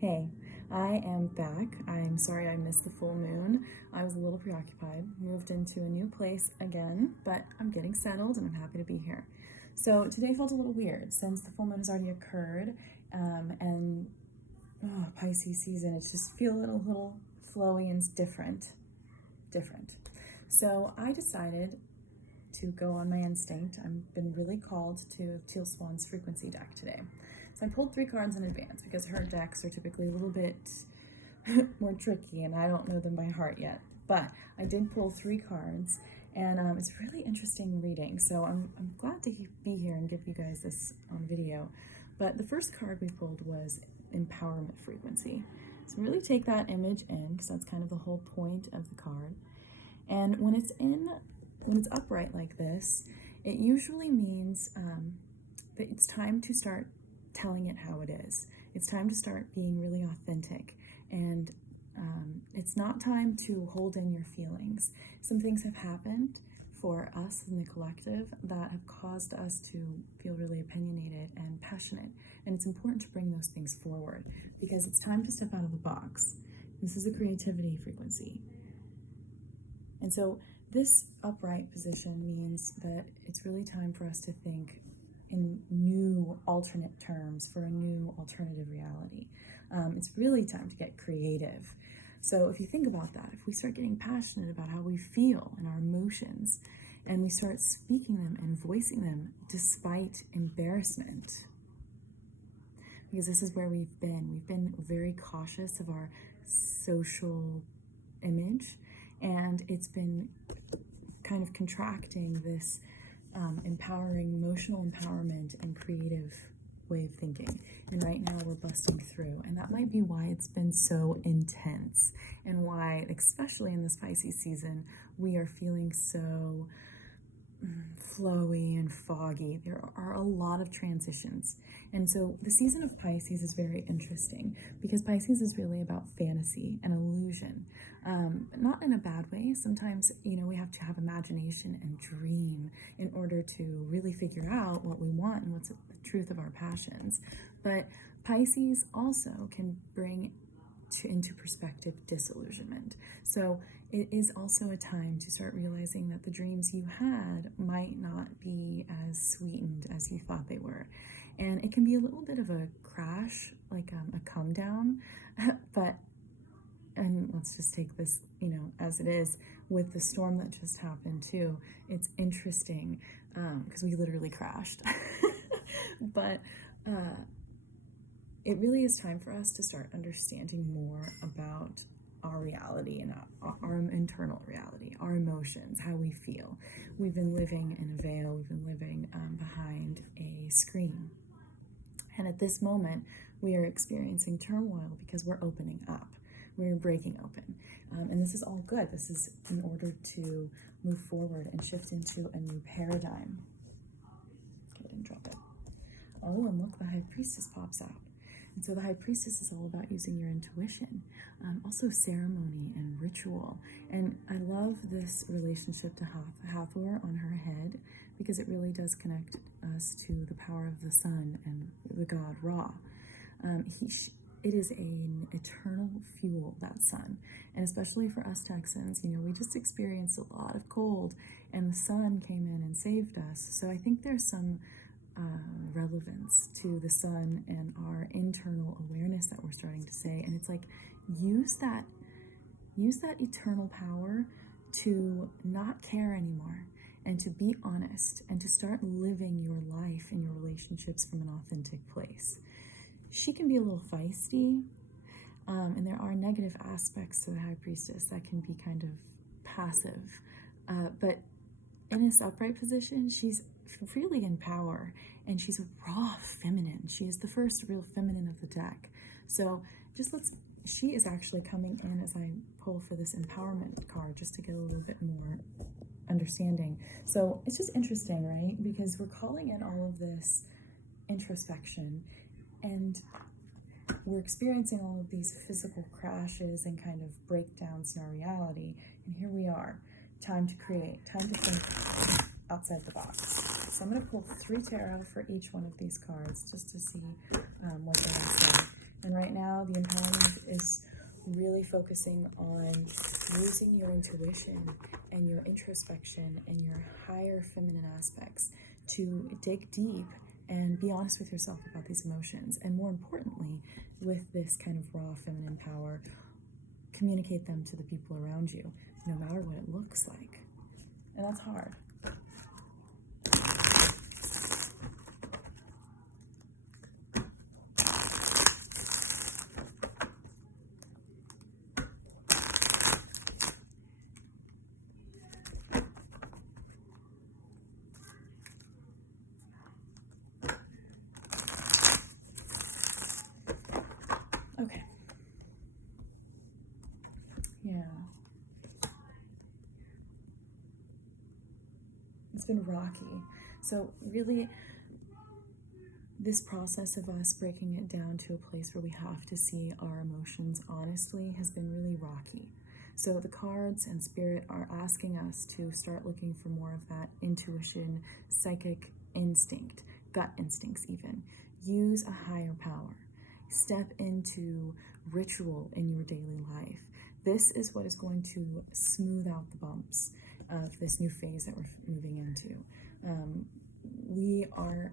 Hey, I am back. I'm sorry I missed the full moon. I was a little preoccupied, moved into a new place again, but I'm getting settled and I'm happy to be here. So today felt a little weird since the full moon has already occurred, and Pisces season, it just feels a little flowy and different. So I decided to go on my instinct. I've been really called to Teal Swan's frequency deck today. So I pulled 3 cards in advance because her decks are typically a little bit more tricky and I don't know them by heart yet. But I did pull 3 cards and it's really interesting reading. So I'm glad to be here and give you guys this on video. But the first card we pulled was empowerment frequency. So really take that image in because that's kind of the whole point of the card. And when it's upright like this, it usually means that it's time to start telling it how it is. It's time to start being really authentic, and it's not time to hold in your feelings. Some things have happened for us in the collective that have caused us to feel really opinionated and passionate, and it's important to bring those things forward because it's time to step out of the box. This is a creativity frequency. And so this upright position means that it's really time for us to think in new alternate terms for a new alternative reality. It's really time to get creative. So if you think about that, if we start getting passionate about how we feel and our emotions, and we start speaking them and voicing them despite embarrassment, because this is where we've been very cautious of our social image, and it's been kind of contracting this empowering, emotional empowerment and creative way of thinking. And right now we're busting through, and that might be why it's been so intense and why, especially in this Pisces season, we are feeling so flowy and foggy. There are a lot of transitions. And so the season of Pisces is very interesting because Pisces is really about fantasy and illusion, not in a bad way. Sometimes, we have to have imagination and dream in order to really figure out what we want and what's the truth of our passions. But Pisces also can bring into perspective disillusionment. So it is also a time to start realizing that the dreams you had might not be as sweetened as you thought they were. And it can be a little bit of a crash, like a come down, and let's just take this, as it is with the storm that just happened too. It's interesting because we literally crashed. But it really is time for us to start understanding more about our reality and our internal reality, our emotions, how we feel. We've been living in a veil, we've been living behind a screen. And at this moment, we are experiencing turmoil because we're opening up. We're breaking open. And this is all good. This is in order to move forward and shift into a new paradigm. Okay, I didn't drop it. Oh, and look, the High Priestess pops out. And so the High Priestess is all about using your intuition, also ceremony and ritual. And I love this relationship to Hathor on her head because it really does connect us to the power of the sun and the god Ra. It is an eternal fuel, that sun. And especially for us Texans, we just experienced a lot of cold and the sun came in and saved us. So I think there's some relevance to the sun and our internal awareness that we're starting to say. And it's like, use that eternal power to not care anymore and to be honest and to start living your life and your relationships from an authentic place. She can be a little feisty, and there are negative aspects to the High Priestess that can be kind of passive, but in this upright position, she's really in power, and she's a raw feminine. She is the first real feminine of the deck. So she is actually coming in as I pull for this empowerment card just to get a little bit more understanding. So it's just interesting, right? Because we're calling in all of this introspection, and we're experiencing all of these physical crashes and kind of breakdowns in our reality. And here we are, time to create, time to think outside the box. So I'm going to pull 3 tarot for each one of these cards just to see what they say. And right now, the empowerment is really focusing on using your intuition and your introspection and your higher feminine aspects to dig deep and be honest with yourself about these emotions. And more importantly, with this kind of raw feminine power, communicate them to the people around you, no matter what it looks like. And that's hard. Okay. Yeah. It's been rocky. So really, this process of us breaking it down to a place where we have to see our emotions honestly has been really rocky. So the cards and spirit are asking us to start looking for more of that intuition, psychic instinct, gut instincts even. Use a higher power. Step into ritual in your daily life. This is what is going to smooth out the bumps of this new phase that we're moving into. We are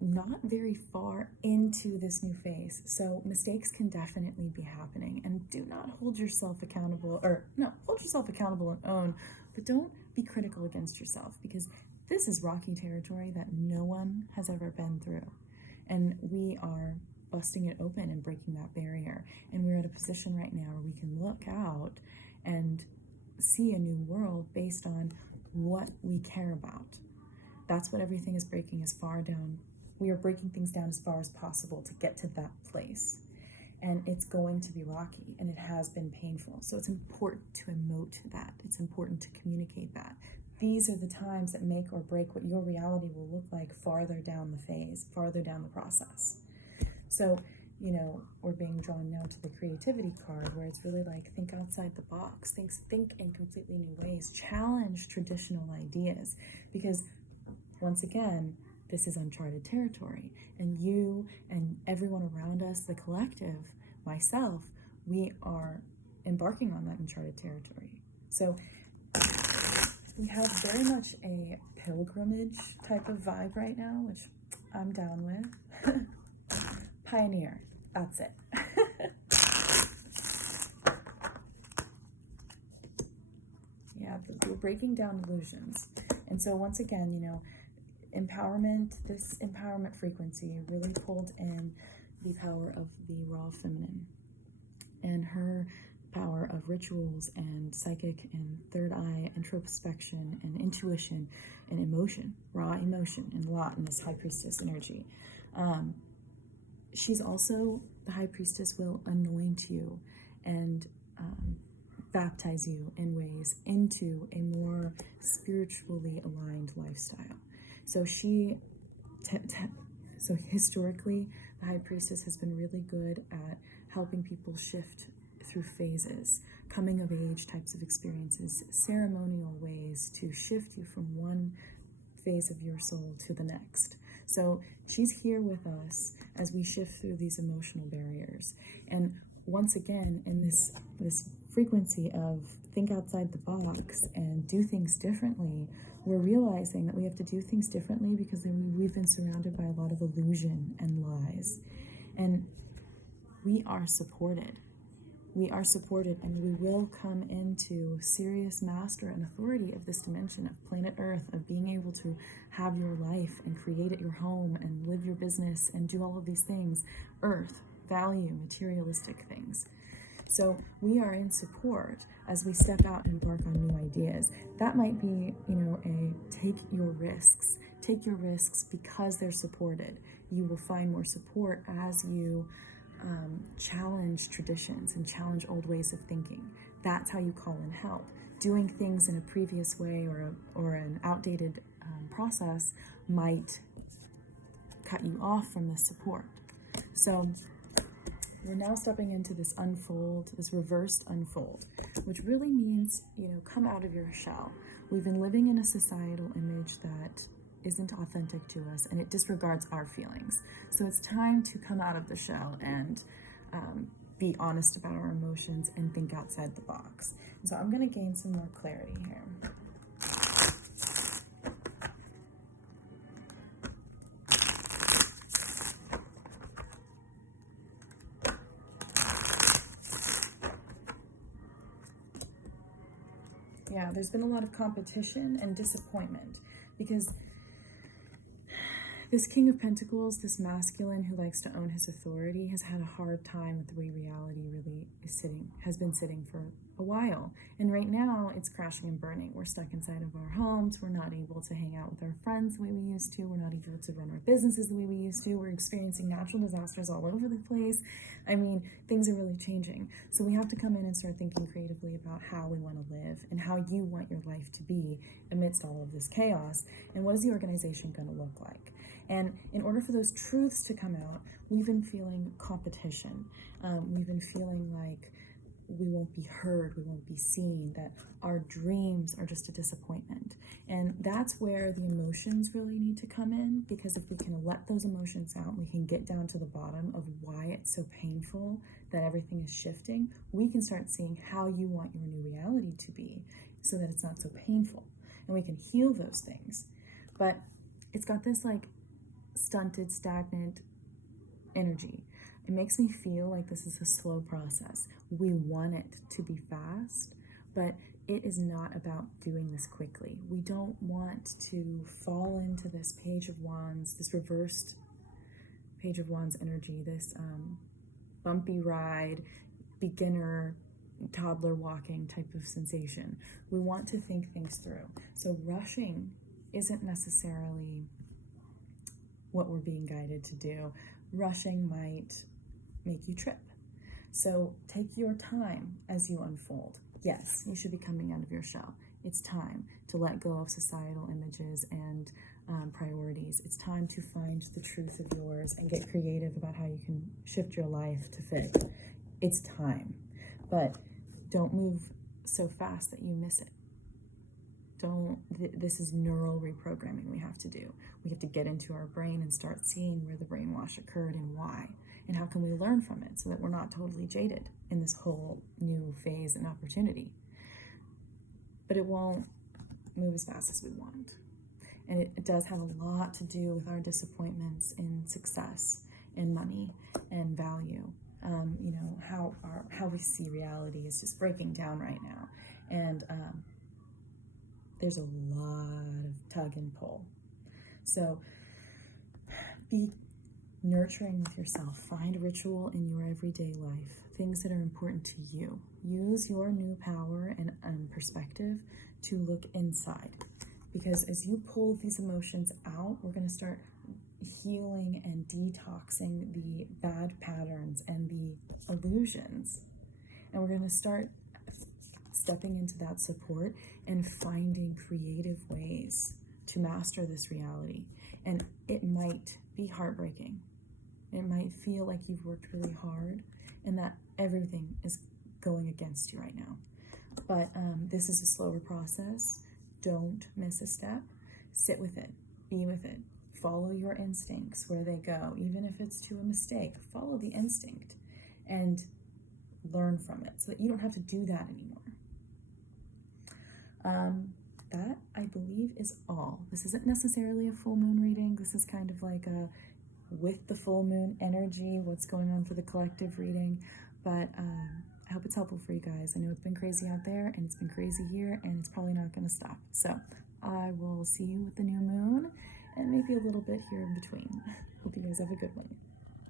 not very far into this new phase, so mistakes can definitely be happening, and do not hold yourself accountable, or no, hold yourself accountable and own, but don't be critical against yourself, because this is rocky territory that no one has ever been through, and we are busting it open and breaking that barrier. And we're at a position right now where we can look out and see a new world based on what we care about. That's what everything is breaking as far down. We are breaking things down as far as possible to get to that place. And it's going to be rocky, and it has been painful. So it's important to emote that. It's important to communicate that. These are the times that make or break what your reality will look like farther down the phase, farther down the process. So, we're being drawn now to the creativity card, where it's really like, think outside the box, think in completely new ways, challenge traditional ideas, because once again, this is uncharted territory, and you and everyone around us, the collective, myself, we are embarking on that uncharted territory. So we have very much a pilgrimage type of vibe right now, which I'm down with. Pioneer, that's it. Yeah, we're breaking down illusions. And so once again, empowerment, this empowerment frequency really pulled in the power of the raw feminine and her power of rituals and psychic and third eye introspection and intuition and emotion, raw emotion, and a lot in this high priestess energy. She's also, the high priestess will anoint you and baptize you in ways into a more spiritually aligned lifestyle. So so historically, the high priestess has been really good at helping people shift through phases, coming of age types of experiences, ceremonial ways to shift you from one phase of your soul to the next. So she's here with us as we shift through these emotional barriers. And once again, in this frequency of think outside the box and do things differently, we're realizing that we have to do things differently because we've been surrounded by a lot of illusion and lies. And we are supported. We are supported, and we will come into serious master and authority of this dimension of planet Earth, of being able to have your life and create it your home and live your business and do all of these things. Earth, value, materialistic things. So we are in support as we step out and embark on new ideas. That might be, a take your risks. Take your risks because they're supported. You will find more support as you challenge traditions and challenge old ways of thinking. That's how you call in help. Doing things in a previous way or an outdated process might cut you off from this support. So we're now stepping into this unfold, this reversed unfold, which really means, come out of your shell. We've been living in a societal image that isn't authentic to us, and it disregards our feelings. So it's time to come out of the shell and be honest about our emotions and think outside the box. And so I'm going to gain some more clarity here. Yeah, there's been a lot of competition and disappointment because this King of Pentacles, this masculine who likes to own his authority, has had a hard time with the way reality really has been sitting for a while. And right now it's crashing and burning. We're stuck inside of our homes. We're not able to hang out with our friends the way we used to. We're not able to run our businesses the way we used to. We're experiencing natural disasters all over the place. I mean, things are really changing. So we have to come in and start thinking creatively about how we want to live and how you want your life to be amidst all of this chaos. And what is the organization going to look like? And in order for those truths to come out, we've been feeling competition. We've been feeling like we won't be heard, we won't be seen, that our dreams are just a disappointment. And that's where the emotions really need to come in, because if we can let those emotions out, we can get down to the bottom of why it's so painful that everything is shifting, we can start seeing how you want your new reality to be so that it's not so painful. And we can heal those things. But it's got this like stunted, stagnant energy. It makes me feel like this is a slow process. We want it to be fast, but it is not about doing this quickly. We don't want to fall into this Page of Wands, this reversed Page of Wands energy, this bumpy ride, beginner, toddler walking type of sensation. We want to think things through. So rushing isn't necessarily what we're being guided to do. Rushing might make you trip. So take your time as you unfold. Yes, you should be coming out of your shell. It's time to let go of societal images and priorities. It's time to find the truth of yours and get creative about how you can shift your life to fit. It's time, but don't move so fast that you miss it. This is neural reprogramming we have to do. We have to get into our brain and start seeing where the brainwash occurred and why, and how can we learn from it so that we're not totally jaded in this whole new phase and opportunity. But it won't move as fast as we want. And it does have a lot to do with our disappointments in success and money and value. How we see reality is just breaking down right now. And there's a lot of tug and pull. So be nurturing with yourself. Find ritual in your everyday life, things that are important to you. Use your new power and perspective to look inside. Because as you pull these emotions out, we're going to start healing and detoxing the bad patterns and the illusions. And we're going to start stepping into that support and finding creative ways to master this reality. And it might be heartbreaking. It might feel like you've worked really hard and that everything is going against you right now. But this is a slower process. Don't miss a step. Sit with it. Be with it. Follow your instincts where they go. Even if it's to a mistake, follow the instinct and learn from it so that you don't have to do that anymore. That, I believe, is all. This isn't necessarily a full moon reading. This is kind of like a with the full moon energy, what's going on for the collective reading. But I hope it's helpful for you guys. I know it's been crazy out there, and it's been crazy here, and it's probably not going to stop. So I will see you with the new moon, and maybe a little bit here in between. Hope you guys have a good one.